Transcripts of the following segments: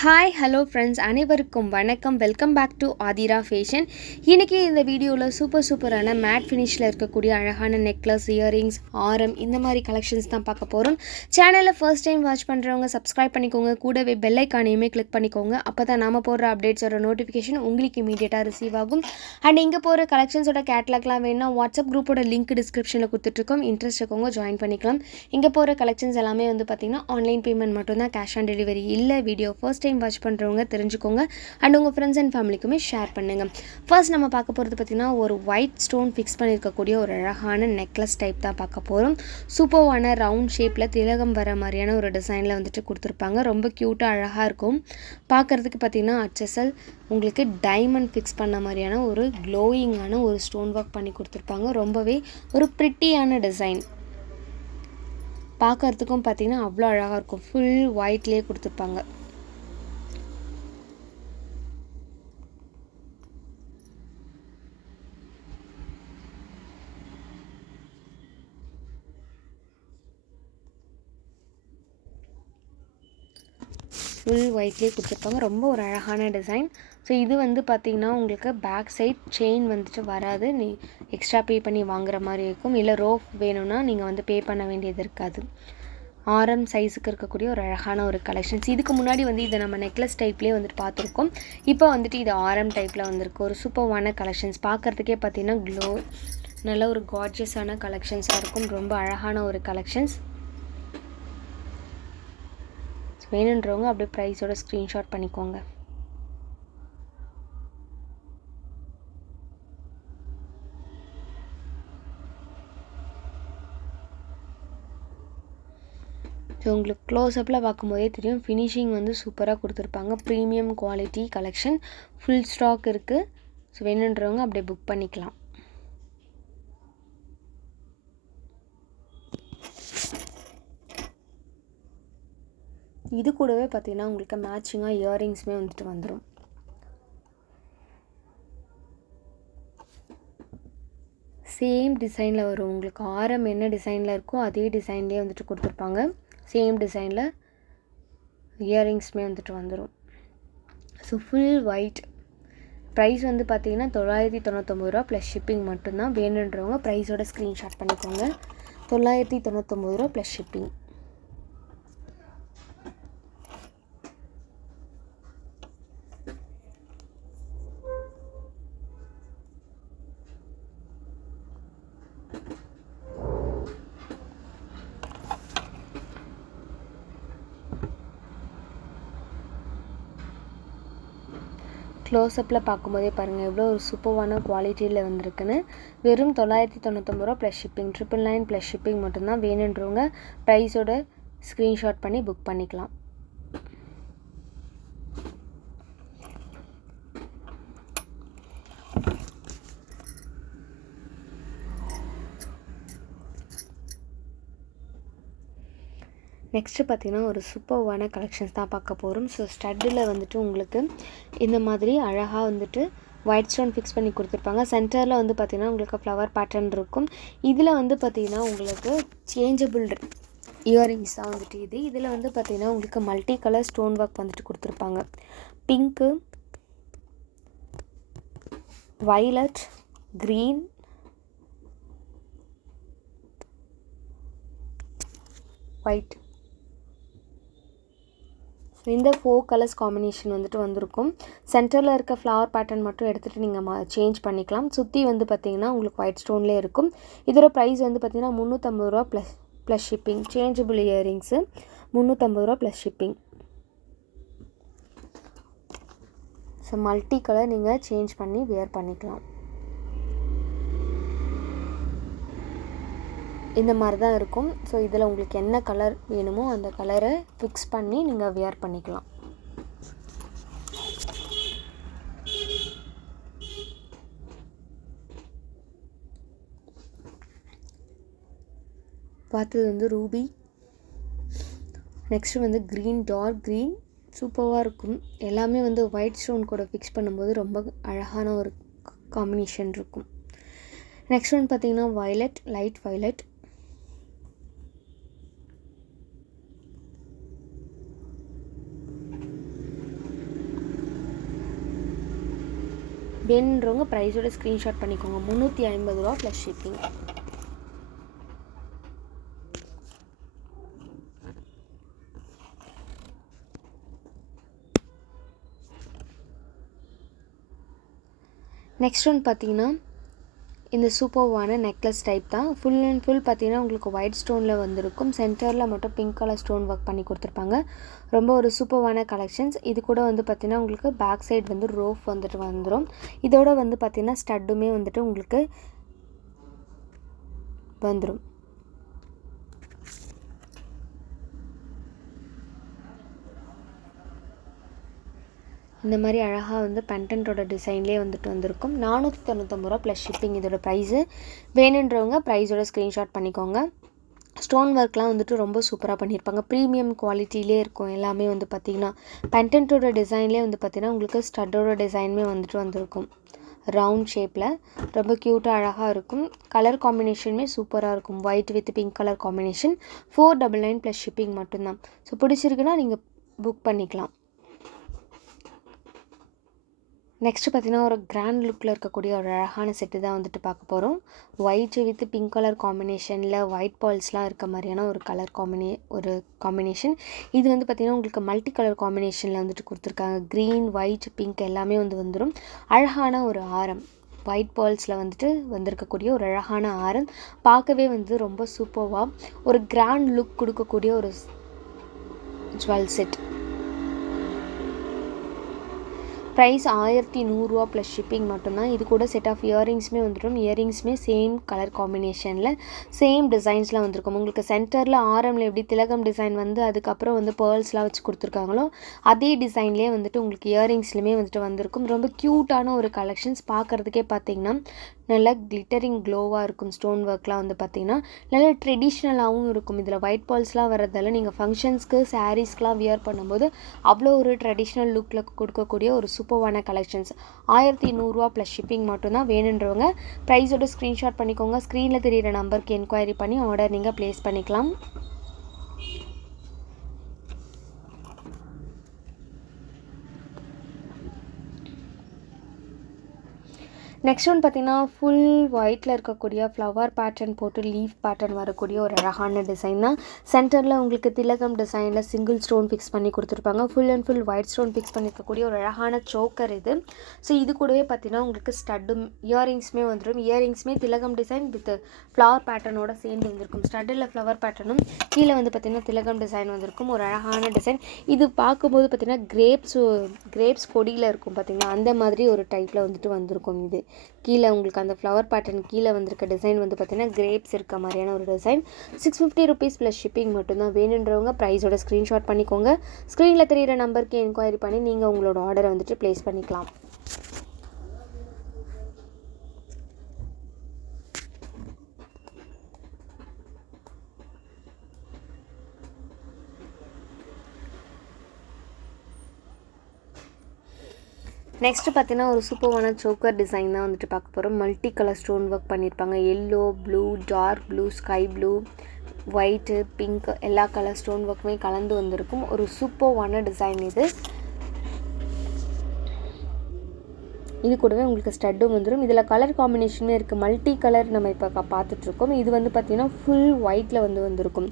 Hi hello friends அனைவருக்கும் வணக்கம். Welcome back to Aathira fashion. இன்றைக்கி இந்த வீடியோவில் சூப்பரான மேட் ஃபினிஷில் இருக்கக்கூடிய அழகான நெக்லஸ், இயரிங்ஸ், ஆரம் இந்த மாதிரி கலெக்ஷன்ஸ் தான் பார்க்க போகிறோம். சேனலில் ஃபர்ஸ்ட் டைம் வாட்ச் பண்ணுறவங்க சப்ஸ்கிரைப் பண்ணிக்கோங்க, கூடவே பெல் ஐக்கானையுமே கிளிக் பண்ணிக்கோங்க. அப்போ தான் நாம் போடுற அப்டேட்ஸோட நோட்டிஃபிகேஷன் உங்களுக்கு இமீடியட்டாக ரிசீவ் ஆகும். அண்ட் இங்கே போகிற கலெக்ஷன்ஸோட கேட்லாக்லாம் வேணும்னா வாட்ஸ்அப் குரூப்போட லிங்க் டிஸ்கிரிப்ஷனில் கொடுத்துட்ருக்கோம். இன்ட்ரெஸ்ட் இருக்கவங்க ஜாயின் பண்ணிக்கலாம். இங்கே போகிற கலெக்ஷன்ஸ் எல்லாமே பார்த்திங்கன்னா ஆன்லைன் பேமெண்ட் மட்டும்தான், கேஷ் ஆன் டெலிவரி இல்லை. வீடியோ ஃபர்ஸ்ட் டைம் வாட்ச் பண்ணுறவங்க தெரிஞ்சுக்கோங்க. அண்ட் உங்கள் ஃப்ரெண்ட்ஸ் அண்ட் ஃபேமிலிக்குமே ஷேர் பண்ணுங்கள். ஃபர்ஸ்ட் நம்ம பார்க்க போகிறது பார்த்திங்கன்னா ஒரு ஒயிட் ஸ்டோன் ஃபிக்ஸ் பண்ணியிருக்கக்கூடிய ஒரு அழகான நெக்லஸ் டைப் தான் பார்க்க போகிறோம். சூப்பர்வான ரவுண்ட் ஷேப்பில் திலகம் வர மாதிரியான ஒரு டிசைனில் கொடுத்துருப்பாங்க. ரொம்ப க்யூட்டாக அழகாக இருக்கும் பார்க்குறதுக்கு. பார்த்திங்கன்னா அச்சசல் உங்களுக்கு டைமண்ட் ஃபிக்ஸ் பண்ண மாதிரியான ஒரு க்ளோயிங்கான ஒரு ஸ்டோன் ஒர்க் பண்ணி கொடுத்துருப்பாங்க. ரொம்பவே ஒரு ப்ரிட்டியான டிசைன். பார்க்குறதுக்கும் பார்த்திங்கன்னா அவ்வளோ அழகாக இருக்கும். ஃபுல் ஒயிட்லேயே கொடுத்துருப்பாங்க. ஃபுல் ஒயிட்லேயே கொடுத்துருப்பாங்க. ரொம்ப ஒரு அழகான டிசைன். ஸோ இது பார்த்திங்கன்னா உங்களுக்கு பேக் சைட் செயின் வராது. நீ எக்ஸ்ட்ரா பே பண்ணி வாங்குற மாதிரி இருக்கும். இல்லை ரோப் வேணும்னா நீங்கள் பே பண்ண வேண்டியது இருக்காது. ஆரம் சைஸுக்கு இருக்கக்கூடிய ஒரு அழகான ஒரு கலெக்ஷன்ஸ். இதுக்கு முன்னாடி இதை நம்ம நெக்லஸ் டைப்லேயே பார்த்துருக்கோம். இப்போ இது ஆரம் டைப்பில் வந்திருக்கு. ஒரு சூப்பர்வான கலெக்ஷன்ஸ். பார்க்குறதுக்கே பார்த்திங்கன்னா க்ளோ நல்ல ஒரு கார்ஜியஸான கலெக்ஷன்ஸாக இருக்கும். ரொம்ப அழகான ஒரு கலெக்ஷன்ஸ். வேணுன்றவங்க அப்படியே ப்ரைஸோட ஸ்க்ரீன்ஷாட் பண்ணிக்கோங்க. ஸோ உங்களுக்கு க்ளோஸ்அப்பில் பார்க்கும்போதே தெரியும், ஃபினிஷிங் சூப்பராக கொடுத்துருப்பாங்க. Premium quality collection. Full stock இருக்குது. ஸோ வேணுன்றவங்க அப்படியே புக் பண்ணிக்கலாம். இது கூடவே பார்த்திங்கன்னா உங்களுக்கு மேட்சிங்காக இயரிங்ஸுமே வந்துடும். சேம் டிசைனில் வரும். உங்களுக்கு ஆரம் என்ன டிசைனில் இருக்கோ அதே டிசைன்லேயே கொடுத்துருப்பாங்க. சேம் டிசைனில் இயரிங்ஸுமே வந்துடும். So full white. ப்ரைஸ் பார்த்திங்கன்னா 999 ரூபா ப்ளஸ் ஷிப்பிங் மட்டும்தான். வேணுன்றவங்க ப்ரைஸோட ஸ்க்ரீன்ஷாட் பண்ணிக்கோங்க. 999 ரூபா ப்ளஸ் ஷிப்பிங். க்ளோஸ்அப்பில் பார்க்கும்போதே பாருங்கள் எவ்வளோ ஒரு சூப்பர்வான குவாலிட்டியில் வந்திருக்குன்னு. வெறும் 999 ரூபா ப்ளஸ் ஷிப்பிங். 999 ப்ளஸ் ஷிப்பிங் மட்டும்தான். வேணுன்றவங்க ப்ரைஸோட ஸ்க்ரீன்ஷாட் பண்ணி புக் பண்ணிக்கலாம். நெக்ஸ்ட்டு பார்த்திங்கன்னா ஒரு சூப்பர்வான கலெக்ஷன்ஸ் தான் பார்க்க போகிறோம். ஸோ ஸ்டட்டில் உங்களுக்கு இந்த மாதிரி அழகாக ஒயிட் ஸ்டோன் ஃபிக்ஸ் பண்ணி கொடுத்துருப்பாங்க. சென்டரில் பார்த்திங்கன்னா உங்களுக்கு ஃப்ளவர் பேட்டர்ன் இருக்கும். இதில் பார்த்திங்கன்னா உங்களுக்கு சேஞ்சபிள் இயரிங்ஸ் தான் இதில் பார்த்திங்கன்னா உங்களுக்கு மல்டி கலர் ஸ்டோன் ஒர்க் கொடுத்துருப்பாங்க. Pink, violet, green, white. இந்த 4 கலர்ஸ் காம்பினேஷன் வந்திருக்கும். சென்டரில் இருக்க ஃப்ளவர் பேட்டர்ன் மட்டும் எடுத்துகிட்டு நீங்கள் சேஞ்ச் பண்ணிக்கலாம். சுற்றி பார்த்திங்கன்னா உங்களுக்கு ஒயிட் ஸ்டோன்லேயே இருக்கும். இதோட ப்ரைஸ் பார்த்திங்கன்னா 350 ரூபா ப்ளஸ் ஷிப்பிங். சேஞ்சபிள் இயரிங்ஸு 350 ரூபா plus shipping. So multi colour நீங்கள் சேஞ்ச் பண்ணி வியர் பண்ணிக்கலாம். இந்த மாதிரி தான் இருக்கும். ஸோ இதில் உங்களுக்கு என்ன கலர் வேணுமோ அந்த கலரை ஃபிக்ஸ் பண்ணி நீங்கள் வியர் பண்ணிக்கலாம். பார்த்தது ruby. Next green, dark green சூப்பராக இருக்கும். எல்லாமே ஒயிட் ஸ்டோன் கூட ஃபிக்ஸ் பண்ணும்போது ரொம்ப அழகான ஒரு காம்பினேஷன் இருக்கும். நெக்ஸ்ட் ஒன் பார்த்திங்கன்னா வயலட், லைட் வயலட். வேணுன்றவங்க ப்ரைஸோட ஸ்க்ரீன்ஷாட் பண்ணிக்கோங்க. 350 ரூபா ப்ளஸ் ஷிப்பிங். நெக்ஸ்ட் ஒன் பார்த்தீங்கன்னா இந்த சூப்பர்வான நெக்லஸ் டைப் தான். ஃபுல் அண்ட் ஃபுல் பார்த்தீங்கன்னா உங்களுக்கு ஒயிட் ஸ்டோனில் வந்திருக்கும். சென்டரில் மட்டும் பிங்க் கலர் ஸ்டோன் ஒர்க் பண்ணி கொடுத்துருப்பாங்க. ரொம்ப ஒரு சூப்பர்வான கலெக்ஷன்ஸ். இது கூட வந்து பார்த்திங்கன்னா உங்களுக்கு பேக் சைடு வந்து ரோஃப் வந்துட்டு வந்துடும். இதோட வந்து பார்த்திங்கன்னா ஸ்டட்டுமே வந்துட்டு உங்களுக்கு வந்துடும். இந்த மாதிரி அழகாக வந்து பெண்டன்ட்டோட டிசைன்லேயே வந்துட்டு வந்திருக்கும். 499 ரூபா ப்ளஸ் ஷிப்பிங் இதோட ப்ரைஸு. வேணுன்றவங்க ப்ரைஸோட ஸ்க்ரீன்ஷாட் பண்ணிக்கோங்க. ஸ்டோன் ஒர்க்லாம் வந்துட்டு ரொம்ப சூப்பராக பண்ணியிருப்பாங்க. ப்ரீமியம் குவாலிட்டிலே இருக்கும் எல்லாமே வந்து பார்த்திங்கன்னா. பெண்டன்ட்டோட டிசைன்லேயே வந்து பார்த்திங்கன்னா உங்களுக்கு ஸ்டட்டோட டிசைனுமே வந்துட்டு வந்திருக்கும். ரவுண்ட் ஷேப்பில் ரொம்ப க்யூட்டாக அழகாக இருக்கும். கலர் காம்பினேஷனுமே சூப்பராக இருக்கும். White with pink colour combination. 499 plus shipping மட்டும்தான். ஸோ பிடிச்சிருக்குன்னா நீங்கள் புக் பண்ணிக்கலாம். நெக்ஸ்ட்டு பார்த்திங்கன்னா ஒரு கிராண்ட் லுக்கில் இருக்கக்கூடிய ஒரு அழகான செட்டு தான் வந்துட்டு பார்க்க போகிறோம். ஒயிட் வித் பிங்க் கலர் காம்பினேஷனில் ஒயிட் பால்ஸ்லாம் இருக்க மாதிரியான ஒரு காம்பினேஷன். இது வந்து பார்த்திங்கன்னா உங்களுக்கு மல்டி கலர் காம்பினேஷனில் வந்துட்டு கொடுத்துருக்காங்க. க்ரீன், ஒயிட், பிங்க் எல்லாமே வந்துடும். அழகான ஒரு ஆரம் ஒயிட் பால்ஸில் வந்துட்டு வந்திருக்கக்கூடிய ஒரு அழகான ஆரம். பார்க்கவே வந்து ரொம்ப சூப்பராக ஒரு கிராண்ட் லுக் கொடுக்கக்கூடிய ஒரு ஜுவல் செட். ப்ரைஸ் 1100 ரூபா ப்ளஸ் ஷிப்பிங் மட்டும்தான். இது கூட செட் ஆஃப் இயரிங்ஸுமே வந்துடும். இயரிங்ஸுமே சேம் கலர் காம்பினேஷனில் சேம் டிசைன்ஸ்லாம் வந்திருக்கும். உங்களுக்கு சென்டரில் ஆரமில் எப்படி திலகம் டிசைன் வந்து அதுக்கப்புறம் வந்து பேர்ல்ஸ்லாம் வச்சு கொடுத்துருக்காங்களோ அதே டிசைன்லேயே வந்துட்டு உங்களுக்கு இயரிங்ஸ்லையுமே வந்துட்டு வந்திருக்கும். ரொம்ப க்யூட்டான ஒரு கலெக்ஷன்ஸ். பார்க்குறதுக்கே பார்த்திங்கன்னா நல்லா கிளிட்டரிங் க்ளோவாக இருக்கும். ஸ்டோன் ஒர்க்லாம் வந்து பார்த்திங்கன்னா நல்லா ட்ரெடிஷ்னலாகவும் இருக்கும். இதில் ஒயிட் பால்ஸ்லாம் வரதால நீங்கள் ஃபங்க்ஷன்ஸ்க்கு சாரீஸ்க்கெலாம் வியர் பண்ணும்போது அவ்வளோ ஒரு ட்ரெடிஷ்னல் லுக்கில் கொடுக்கக்கூடிய ஒரு சூப்பர்வான கலெக்ஷன்ஸ். 1100 ரூபா ப்ளஸ் ஷிப்பிங் மட்டும்தான். வேணுன்றவங்க ப்ரைஸோட ஸ்க்ரீன்ஷாட் பண்ணிக்கோங்க. ஸ்க்ரீனில் தெரிகிற நம்பருக்கு என்கொயரி பண்ணி ஆர்டர் நீங்கள் ப்ளேஸ் பண்ணிக்கலாம். நெக்ஸ்ட் ஒன் பார்த்திங்கன்னா ஃபுல் ஒயிட்டில் இருக்கக்கூடிய ஃப்ளவர் பேட்டர்ன் போட்டு லீஃப் பேட்டர்ன் வரக்கூடிய ஒரு அழகான டிசைன் தான். சென்டரில் உங்களுக்கு திலகம் டிசைனில் சிங்கிள் ஸ்டோன் ஃபிக்ஸ் பண்ணி கொடுத்துருப்பாங்க. Full and full white stone fix பண்ணியிருக்கக்கூடிய ஒரு அழகான சோக்கர் இது. ஸோ இது கூடவே பார்த்திங்கன்னா உங்களுக்கு ஸ்டட்டும் இயரிங்ஸுமே வந்துடும். இயரிங்ஸுமே திலகம் டிசைன் வித் ஃப்ளவர் பேட்டர்னோட சேர்ந்து வந்திருக்கும். ஸ்டட்டில் ஃப்ளவர் பேட்டர்னும் கீழே வந்து பார்த்திங்கன்னா திலகம் டிசைன் வந்திருக்கும். ஒரு அழகான டிசைன். இது பார்க்கும்போது பார்த்திங்கன்னா கிரேப்ஸ் கொடியில் இருக்கும் பார்த்திங்கன்னா அந்த மாதிரி ஒரு டைப்பில் வந்துட்டு வந்திருக்கும். இது கீழே உங்களுக்கு அந்த ஃப்ளவர் பேட்டர்ன் கீழே வந்திருக்க டிசைன் வந்து பார்த்திங்கன்னா கிரேப்ஸ் இருக்க மாதிரியான ஒரு டிசைன். 650 ருபீஸ் ப்ளஸ் ஷிப்பிங் மட்டும்தான். வேணுன்றவங்க ப்ரைஸோட ஸ்க்ரீன்ஷாட் பண்ணிக்கோங்க. ஸ்க்ரீனில் தெரிகிற நம்பருக்கு என்கொயரி பண்ணி நீங்கள் உங்களோட ஆர்டரை வந்துட்டு ப்ளேஸ் பண்ணிக்கலாம். நெக்ஸ்ட்டு பார்த்தீங்கன்னா ஒரு சூப்பரான சோக்கர் டிசைன் தான் வந்துட்டு பார்க்க போகிறோம். மல்டி கலர் ஸ்டோன் ஒர்க் பண்ணியிருப்பாங்க. Yellow, blue, dark blue, sky blue, white, pink எல்லா கலர் ஸ்டோன் ஒர்க்குமே கலந்து வந்திருக்கும். ஒரு சூப்பரான டிசைன் இது. இது கூடவே உங்களுக்கு ஸ்டட்டும் வந்துடும். இதில் கலர் காம்பினேஷனுமே இருக்குது. மல்டி கலர் நம்ம இப்போ பார்த்துட்ருக்கோம். இது வந்து பார்த்திங்கன்னா ஃபுல் ஒயிட்டில் வந்திருக்கும்.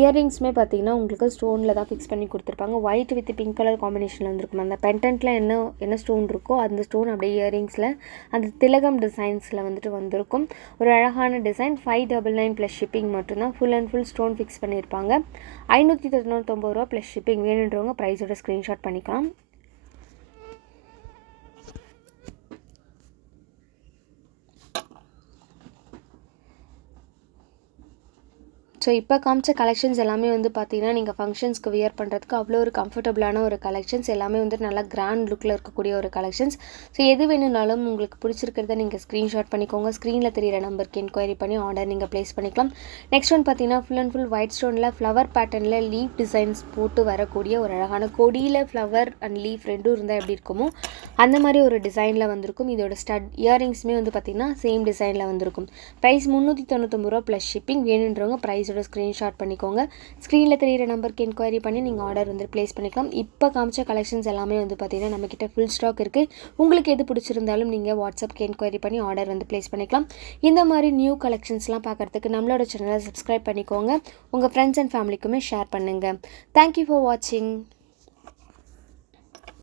இயரிங்ஸுமே பார்த்திங்கன்னா உங்களுக்கு ஸ்டோனில் தான் ஃபிக்ஸ் பண்ணி கொடுத்துருப்பாங்க. ஒயிட் வித் பிங்க் கலர் காம்பினேஷனில் வந்திருக்கும். அந்த பெண்டன்ட்டில் என்ன ஸ்டோன் இருக்கோ அந்த ஸ்டோன் அப்படியே இயரிங்ஸில் அந்த திலகம் டிசைன்ஸில் வந்துட்டு வந்திருக்கும். ஒரு அழகான டிசைன். 599 ப்ளஸ் ஷிப்பிங் மட்டும்தான். Full and full stone fix பண்ணியிருப்பாங்க. 599 ரூபா ப்ளஸ் ஷிப்பிங். வேணுன்றவங்க ப்ரைஸோட ஸ்க்ரீன்ஷாட் பண்ணிக்கலாம். ஸோ இப்போ காமிச்ச கலெக்ஷன்ஸ் எல்லாமே வந்து பார்த்திங்கன்னா நீங்கள் ஃபங்க்ஷன்ஸ்க்கு வியர் பண்ணுறதுக்கு அவ்வளோ ஒரு கம்ஃபர்டபுளான ஒரு கலெக்ஷன்ஸ். எல்லாமே வந்து நல்லா கிராண்ட் லுக்கில் இருக்கக்கூடிய ஒரு கலெக்ஷன்ஸ். ஸோ எது வேணும்னாலும் உங்களுக்கு பிடிச்சிருக்கிறத நீங்கள் ஸ்க்ரீன்ஷாட் பண்ணிக்கோங்க. ஸ்க்ரீனில் தெரியிற நம்பருக்கு என்கொயரி பண்ணி ஆர்டர் நீங்கள் ப்ளேஸ் பண்ணிக்கலாம். நெக்ஸ்ட் ஒன் பார்த்திங்கன்னா ஃபுல் அண்ட் ஃபுல் ஒயிட் ஸ்டோனில் ஃப்ளவர் பேட்டர்னில் லீஃப் டிசைன்ஸ் போட்டு வரக்கூடிய ஒரு அழகான கொடியில் ஃப்ளவர் அண்ட் லீஃப் ரெண்டும் இருந்தால் எப்படி இருக்குமோ அந்த மாதிரி ஒரு டிசைனில் வந்திருக்கும். இதோட இயரிங்ஸுமே வந்து பார்த்திங்கன்னா சேம் டிசைனில் வந்திருக்கும். ப்ரைஸ் 399 ரூபா ப்ளஸ் ஷிப்பிங். வேணுன்றவங்க ப்ரைஸோட பார்த்துட்டு ஸ்க்ரீன்ஷாட் பண்ணிக்கோங்க. ஸ்க்ரீனில் தெரியிற நம்பருக்கு என்கொயரி பண்ணி நீங்கள் ஆர்டர் வந்து ப்ளேஸ் பண்ணிக்கலாம். இப்போ காமிச்ச கலெக்ஷன்ஸ் எல்லாமே வந்து பார்த்திங்கன்னா நம்மக்கிட்ட ஃபுல் ஸ்டாக் இருக்குது. உங்களுக்கு எது பிடிச்சிருந்தாலும் நீங்கள் வாட்ஸ்அப்க்கு என்கொயரி பண்ணி ஆர்டர் வந்து ப்ளேஸ் பண்ணிக்கலாம். இந்த மாதிரி நியூ கலெக்ஷன்ஸ்லாம் பார்க்குறதுக்கு நம்மளோட சேனலை சப்ஸ்கிரைப் பண்ணிக்கோங்க. உங்கள் ஃப்ரெண்ட்ஸ் அண்ட் ஃபேமிலிக்குமே ஷேர் பண்ணுங்கள். தேங்க்யூ ஃபார் வாட்சிங்.